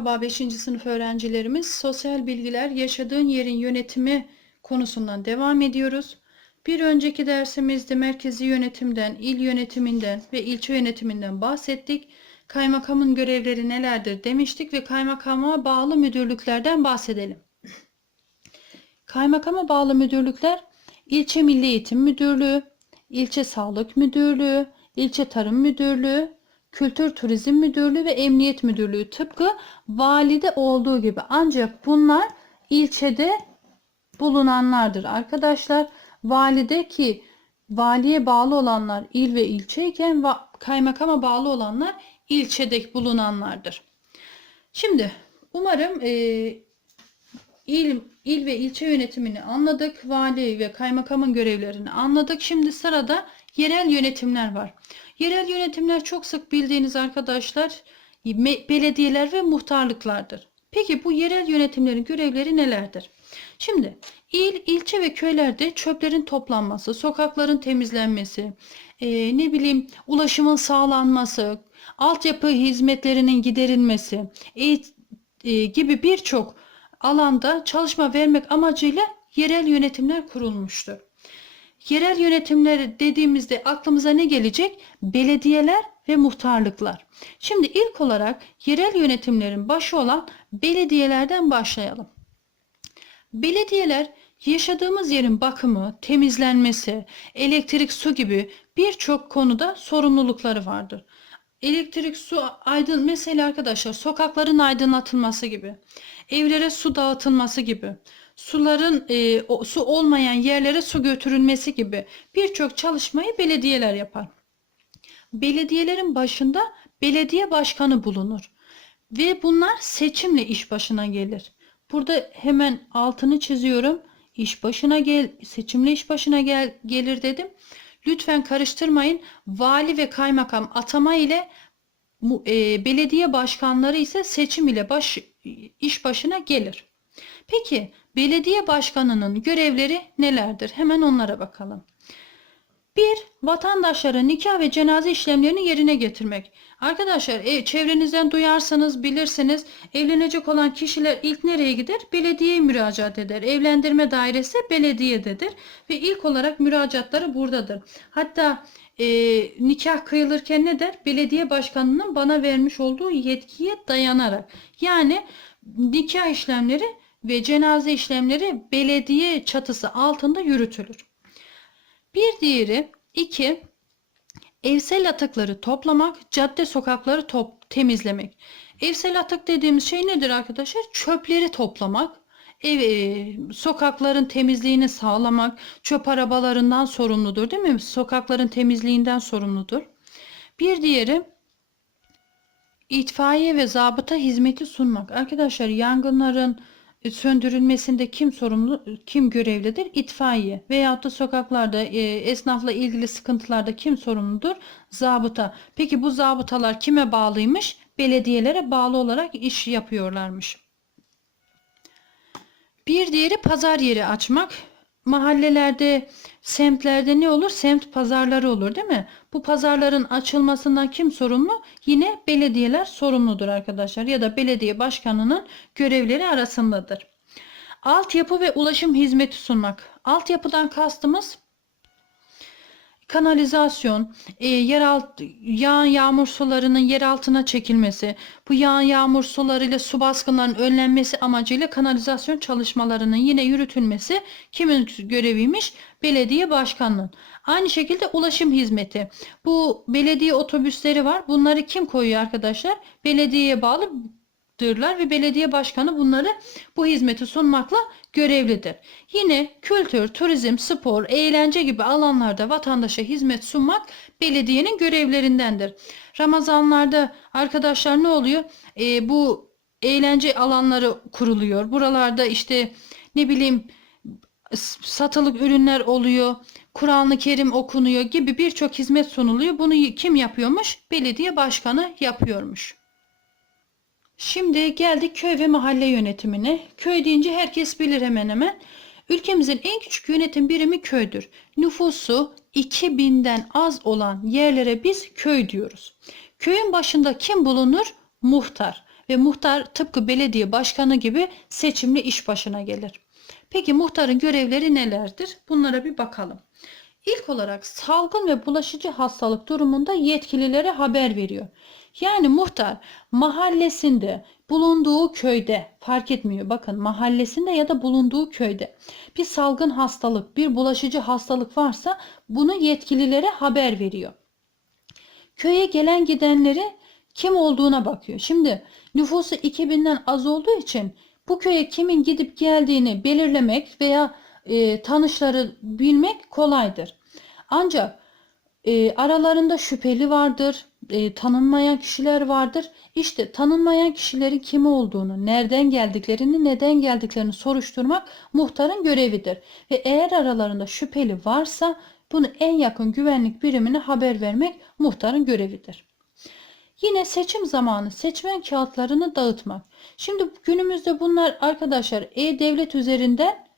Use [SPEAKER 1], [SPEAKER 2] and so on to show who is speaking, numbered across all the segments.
[SPEAKER 1] Merhaba 5. sınıf öğrencilerimiz. Sosyal bilgiler yaşadığın yerin yönetimi konusundan devam ediyoruz. Bir önceki dersimizde merkezi yönetimden, il yönetiminden ve ilçe yönetiminden bahsettik. Kaymakamın görevleri nelerdir demiştik ve kaymakama bağlı müdürlüklerden bahsedelim. Kaymakama bağlı müdürlükler ilçe Milli Eğitim Müdürlüğü, ilçe Sağlık Müdürlüğü, ilçe Tarım Müdürlüğü, Kültür Turizm Müdürlüğü ve Emniyet Müdürlüğü tıpkı valide olduğu gibi ancak bunlar ilçede bulunanlardır arkadaşlar. Valide ki valiye bağlı olanlar il ve ilçeyken kaymakama bağlı olanlar ilçede bulunanlardır. Şimdi umarım eee il, il ve ilçe yönetimini anladık. Vali ve kaymakamın görevlerini anladık. Şimdi sırada yerel yönetimler var. Yerel yönetimler çok sık bildiğiniz arkadaşlar belediyeler ve muhtarlıklardır. Peki bu yerel yönetimlerin görevleri nelerdir? Şimdi il, ilçe ve köylerde çöplerin toplanması, sokakların temizlenmesi, eee, ne bileyim ulaşımın sağlanması, altyapı hizmetlerinin giderilmesi, eğit- e, gibi birçok alanda çalışma vermek amacıyla yerel yönetimler kurulmuştur. Yerel yönetimler dediğimizde aklımıza ne gelecek? Belediyeler ve muhtarlıklar. Şimdi ilk olarak yerel yönetimlerin başı olan belediyelerden başlayalım. Belediyeler yaşadığımız yerin bakımı, temizlenmesi, elektrik, su gibi birçok konuda sorumlulukları vardır. Elektrik, su, aydın mesela arkadaşlar sokakların aydınlatılması gibi, evlere su dağıtılması gibi, suların e, o- su olmayan yerlere su götürülmesi gibi birçok çalışmayı belediyeler yapar. Belediyelerin başında belediye başkanı bulunur ve bunlar seçimle iş başına gelir. Burada hemen altını çiziyorum. İş başına gel, seçimle iş başına gel, gelir dedim. Lütfen karıştırmayın. Vali ve kaymakam atama ile e, belediye başkanları ise seçim ile baş, iş başına gelir. Peki belediye başkanının görevleri nelerdir? Hemen onlara bakalım. 1. Vatandaşların nikah ve cenaze işlemlerini yerine getirmek. Arkadaşlar e, çevrenizden duyarsanız bilirsiniz evlenecek olan kişiler ilk nereye gider? Belediyeye müracaat eder. Evlendirme dairesi belediyededir ve ilk olarak müracaatları buradadır. Hatta e, nikah kıyılırken ne der? Belediye başkanının bana vermiş olduğu yetkiye dayanarak. Yani nikah işlemleri ve cenaze işlemleri belediye çatısı altında yürütülür. Bir diğeri 2. Evsel atıkları toplamak, cadde sokakları top, temizlemek. Evsel atık dediğimiz şey nedir arkadaşlar? Çöpleri toplamak, ev, e, sokakların temizliğini sağlamak, çöp arabalarından sorumludur değil mi? Sokakların temizliğinden sorumludur. Bir diğeri itfaiye ve zabıta hizmeti sunmak. Arkadaşlar yangınların söndürülmesinde kim sorumlu, kim görevlidir? İtfaiye veyahut da sokaklarda e, esnafla ilgili sıkıntılarda kim sorumludur? Zabıta. Peki bu zabıtalar kime bağlıymış? Belediyelere bağlı olarak iş yapıyorlarmış. Bir diğeri pazar yeri açmak. Mahallelerde, semtlerde ne olur? Semt pazarları olur değil mi? Bu pazarların açılmasından kim sorumlu? Yine belediyeler sorumludur arkadaşlar ya da belediye başkanının görevleri arasındadır. Altyapı ve ulaşım hizmeti sunmak. Altyapıdan kastımız kanalizasyon, e, yeraltı yağan yağmur sularının yer altına çekilmesi, bu yağan yağmur sularıyla su baskınlarının önlenmesi amacıyla kanalizasyon çalışmalarının yine yürütülmesi kimin göreviymiş? Belediye başkanının. Aynı şekilde ulaşım hizmeti. Bu belediye otobüsleri var. Bunları kim koyuyor arkadaşlar? Belediyeye bağlı dırlar ve belediye başkanı bunları bu hizmeti sunmakla görevlidir. Yine kültür, turizm, spor, eğlence gibi alanlarda vatandaşa hizmet sunmak belediyenin görevlerindendir. Ramazanlarda arkadaşlar ne oluyor? Ee, bu eğlence alanları kuruluyor. Buralarda işte ne bileyim satılık ürünler oluyor. Kur'an-ı Kerim okunuyor gibi birçok hizmet sunuluyor. Bunu kim yapıyormuş? Belediye başkanı yapıyormuş. Şimdi geldik köy ve mahalle yönetimine. Köy deyince herkes bilir hemen hemen. Ülkemizin en küçük yönetim birimi köydür. Nüfusu 2000'den az olan yerlere biz köy diyoruz. Köyün başında kim bulunur? Muhtar ve muhtar tıpkı belediye başkanı gibi seçimli iş başına gelir. Peki muhtarın görevleri nelerdir? Bunlara bir bakalım. İlk olarak salgın ve bulaşıcı hastalık durumunda yetkililere haber veriyor. Yani muhtar mahallesinde bulunduğu köyde fark etmiyor. Bakın mahallesinde ya da bulunduğu köyde bir salgın hastalık, bir bulaşıcı hastalık varsa bunu yetkililere haber veriyor. Köye gelen gidenleri kim olduğuna bakıyor. Şimdi nüfusu 2000'den az olduğu için bu köye kimin gidip geldiğini belirlemek veya e, tanışları bilmek kolaydır. Ancak e, aralarında şüpheli vardır, e, tanınmayan kişiler vardır. İşte tanınmayan kişilerin kim olduğunu, nereden geldiklerini, neden geldiklerini soruşturmak muhtarın görevidir. Ve eğer aralarında şüpheli varsa bunu en yakın güvenlik birimine haber vermek muhtarın görevidir. Yine seçim zamanı seçmen kağıtlarını dağıtmak. Şimdi günümüzde bunlar arkadaşlar e-devlet üzerinden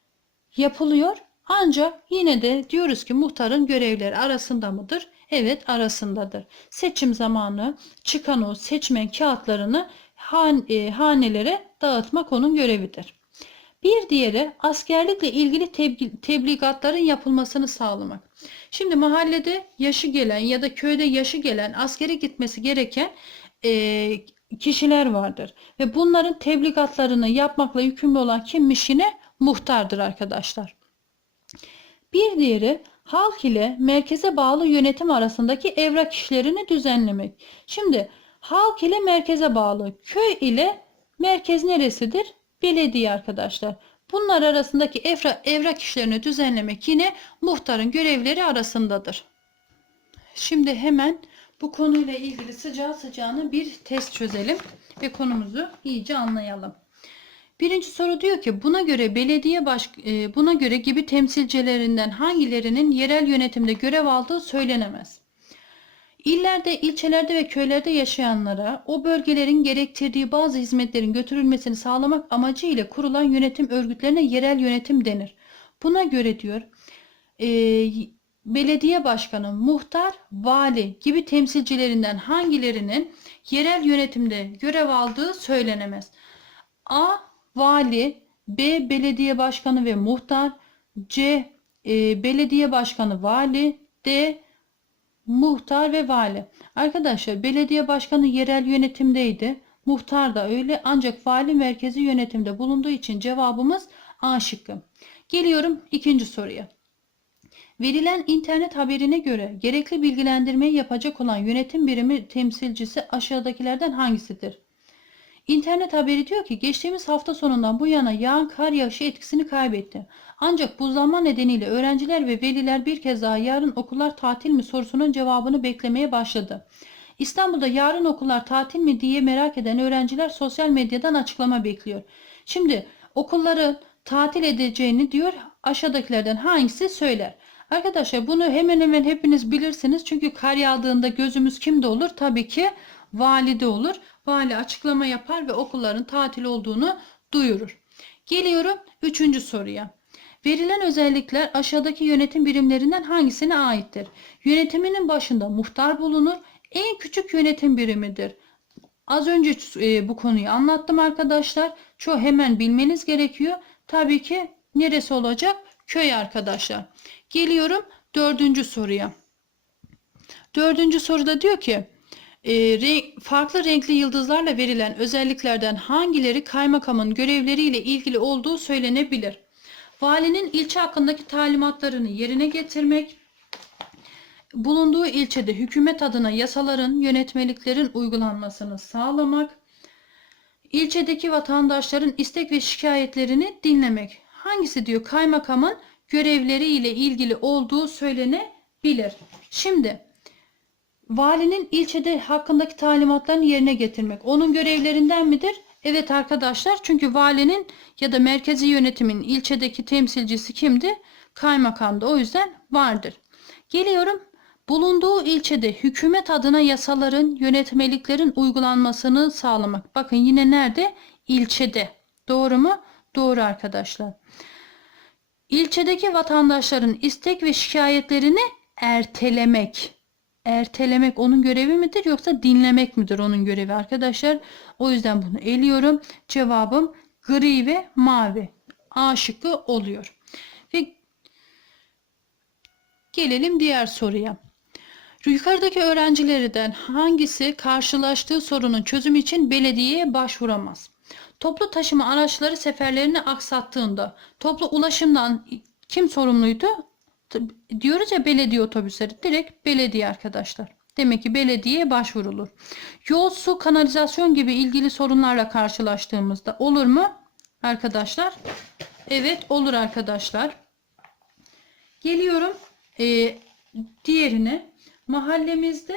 [SPEAKER 1] yapılıyor. Ancak yine de diyoruz ki muhtarın görevleri arasında mıdır? Evet arasındadır. Seçim zamanı çıkan o seçmen kağıtlarını han, e, hanelere dağıtmak onun görevidir. Bir diğeri askerlikle ilgili tebli- tebligatların yapılmasını sağlamak. Şimdi mahallede yaşı gelen ya da köyde yaşı gelen askere gitmesi gereken e, kişiler vardır. Ve bunların tebligatlarını yapmakla yükümlü olan kimmiş yine muhtardır arkadaşlar. Bir diğeri halk ile merkeze bağlı yönetim arasındaki evrak işlerini düzenlemek. Şimdi halk ile merkeze bağlı köy ile merkez neresidir? Belediye arkadaşlar. Bunlar arasındaki evra, evrak işlerini düzenlemek yine muhtarın görevleri arasındadır. Şimdi hemen bu konuyla ilgili sıcağı sıcağına bir test çözelim ve konumuzu iyice anlayalım. Birinci soru diyor ki buna göre belediye baş e, buna göre gibi temsilcilerinden hangilerinin yerel yönetimde görev aldığı söylenemez. İllerde, ilçelerde ve köylerde yaşayanlara o bölgelerin gerektirdiği bazı hizmetlerin götürülmesini sağlamak amacıyla kurulan yönetim örgütlerine yerel yönetim denir. Buna göre diyor e, belediye başkanı, muhtar, vali gibi temsilcilerinden hangilerinin yerel yönetimde görev aldığı söylenemez. A. Vali B. Belediye başkanı ve muhtar C. E, belediye başkanı vali D. Muhtar ve vali. Arkadaşlar belediye başkanı yerel yönetimdeydi. Muhtar da öyle ancak vali merkezi yönetimde bulunduğu için cevabımız A şıkkı. Geliyorum ikinci soruya. Verilen internet haberine göre gerekli bilgilendirmeyi yapacak olan yönetim birimi temsilcisi aşağıdakilerden hangisidir? İnternet haberi diyor ki geçtiğimiz hafta sonundan bu yana yağan kar yağışı etkisini kaybetti. Ancak buzlanma nedeniyle öğrenciler ve veliler bir kez daha yarın okullar tatil mi sorusunun cevabını beklemeye başladı. İstanbul'da yarın okullar tatil mi diye merak eden öğrenciler sosyal medyadan açıklama bekliyor. Şimdi okulları tatil edeceğini diyor aşağıdakilerden hangisi söyler? Arkadaşlar bunu hemen hemen hepiniz bilirsiniz. Çünkü kar yağdığında gözümüz kimde olur? Tabii ki valide olur. Vali açıklama yapar ve okulların tatil olduğunu duyurur. Geliyorum üçüncü soruya. Verilen özellikler aşağıdaki yönetim birimlerinden hangisine aittir? Yönetiminin başında muhtar bulunur. En küçük yönetim birimidir. Az önce e, bu konuyu anlattım arkadaşlar. Çoğu hemen bilmeniz gerekiyor. Tabii ki neresi olacak? Köy arkadaşlar. Geliyorum dördüncü soruya. Dördüncü soruda diyor ki e, renk, farklı renkli yıldızlarla verilen özelliklerden hangileri kaymakamın görevleriyle ilgili olduğu söylenebilir? Valinin ilçe hakkındaki talimatlarını yerine getirmek, bulunduğu ilçede hükümet adına yasaların, yönetmeliklerin uygulanmasını sağlamak, ilçedeki vatandaşların istek ve şikayetlerini dinlemek. Hangisi diyor kaymakamın görevleriyle ilgili olduğu söylenebilir. Şimdi valinin ilçede hakkındaki talimatlarını yerine getirmek onun görevlerinden midir? Evet arkadaşlar çünkü valinin ya da merkezi yönetimin ilçedeki temsilcisi kimdi? Kaymakamdı. O yüzden vardır. Geliyorum bulunduğu ilçede hükümet adına yasaların, yönetmeliklerin uygulanmasını sağlamak. Bakın yine nerede? İlçede. Doğru mu? Doğru arkadaşlar. İlçedeki vatandaşların istek ve şikayetlerini ertelemek. ertelemek onun görevi midir yoksa dinlemek midir onun görevi arkadaşlar? O yüzden bunu eliyorum. Cevabım gri ve mavi. A şıkkı oluyor. Ve gelelim diğer soruya. Yukarıdaki öğrencilerden hangisi karşılaştığı sorunun çözümü için belediyeye başvuramaz? Toplu taşıma araçları seferlerini aksattığında toplu ulaşımdan kim sorumluydu? Diyoruz ya belediye otobüsleri direkt belediye arkadaşlar. Demek ki belediyeye başvurulur. Yol, su, kanalizasyon gibi ilgili sorunlarla karşılaştığımızda olur mu arkadaşlar? Evet olur arkadaşlar. Geliyorum e, diğerine. Mahallemizde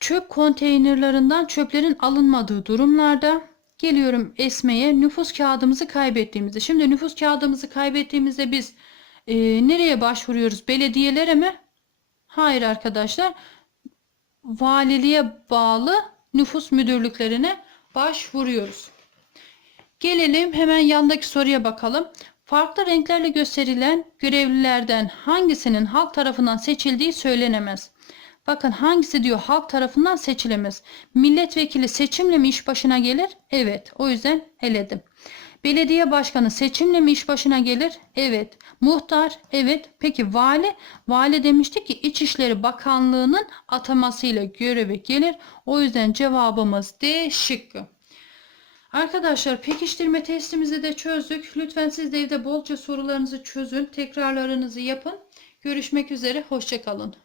[SPEAKER 1] çöp konteynerlarından çöplerin alınmadığı durumlarda geliyorum Esme'ye nüfus kağıdımızı kaybettiğimizde. Şimdi nüfus kağıdımızı kaybettiğimizde biz e, nereye başvuruyoruz? Belediyelere mi? Hayır arkadaşlar. Valiliğe bağlı nüfus müdürlüklerine başvuruyoruz. Gelelim hemen yandaki soruya bakalım. Farklı renklerle gösterilen görevlilerden hangisinin halk tarafından seçildiği söylenemez. Bakın hangisi diyor halk tarafından seçilemez. Milletvekili seçimle mi iş başına gelir? Evet. O yüzden eledim. Belediye başkanı seçimle mi iş başına gelir? Evet. Muhtar? Evet. Peki vali? Vali demiştik ki İçişleri Bakanlığı'nın atamasıyla göreve gelir. O yüzden cevabımız D şıkkı. Arkadaşlar pekiştirme testimizi de çözdük. Lütfen siz de evde bolca sorularınızı çözün. Tekrarlarınızı yapın. Görüşmek üzere. Hoşçakalın.